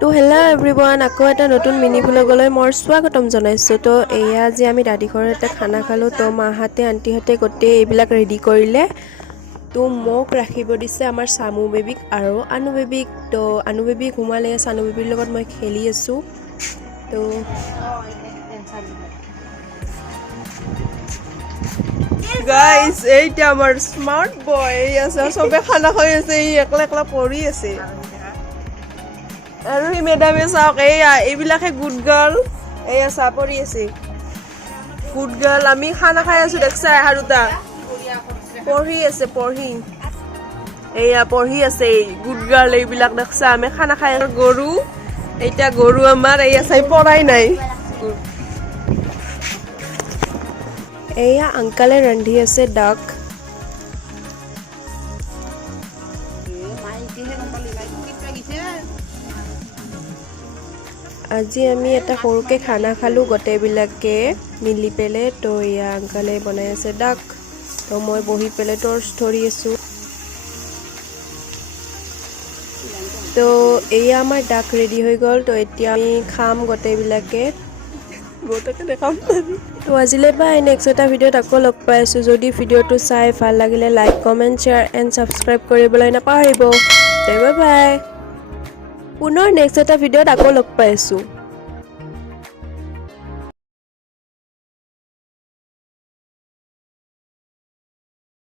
তো hello' everyone, আকৌ এটা নতুন মিনি ভ্লগলৈ মই স্বাগতম জনাইছোঁ। তো এয়া আজি আমি দাদী ঘৰতে খানা খালোঁ। তো মাহঁতে আণ্টিহঁতে গোটেই এইবিলাক ৰেডি কৰিলে। তো মোক ৰাখিব দিছে আমাৰ চামু বেবীক আৰু আনু বেবীক। তো আনু বেবী ঘুমালে, চানু বেবীৰ লগত মই খেলি আছোঁ। তো গাইজ এইটা আমাৰ স্মাৰ্ট বয় আছে, চবে খানা খাই আছে, ই একলা একলা পঢ়ি আছে। আৰু এই মেডামে চাওক, এইবিলাকে গুড গাৰ্ল, এয়া চাহ পৰি আছে গুড গাৰ্ল। আমি খানা খাই আছো, দেখছা এহাৰুটা পঢ়ি আছে, এয়া পঢ়ি আছে গুড গাৰ্ল। এইবিলাক দেখছা, আমি খানা খাই আছো। গৰু, এতিয়া গৰু আমাৰ এয়া চাই পৰাই নাই। এয়া আংকালে ৰান্ধি আছে ডাক। আজি আমি এটা সৰুকে খানা খালোঁ গোটেইবিলাকে মিলি পেলাই। তো এয়া আংকালে বনাই আছে ডাক। তো মই বহি পেলাই টৰ্চ ধৰি আছোঁ। তো এয়া আমাৰ ডাক ৰেডি হৈ গ'ল। তো এতিয়া আমি খাম গোটেইবিলাকে। তো আজিলৈ বাই, নেক্সট এটা ভিডিঅ'ত আকৌ লগ পাই আছোঁ। যদি ভিডিঅ'টো চাই ভাল লাগিলে like, comment, share and subscribe কৰিবলৈ নাপাহৰিব। বাই বাই, পুনৰ নেক্সট এটা ভিডিঅ'ত আকৌ লগ পাই আছোঁ।